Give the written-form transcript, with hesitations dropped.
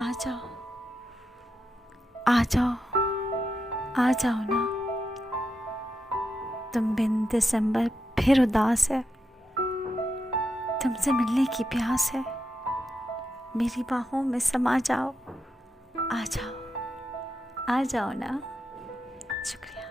आ जाओ, आ जाओ, आ जाओ ना। तुम बिन दिसंबर फिर उदास है, तुमसे मिलने की प्यास है। मेरी बाहों में समा जाओ, आ जाओ, आ जाओ ना। शुक्रिया।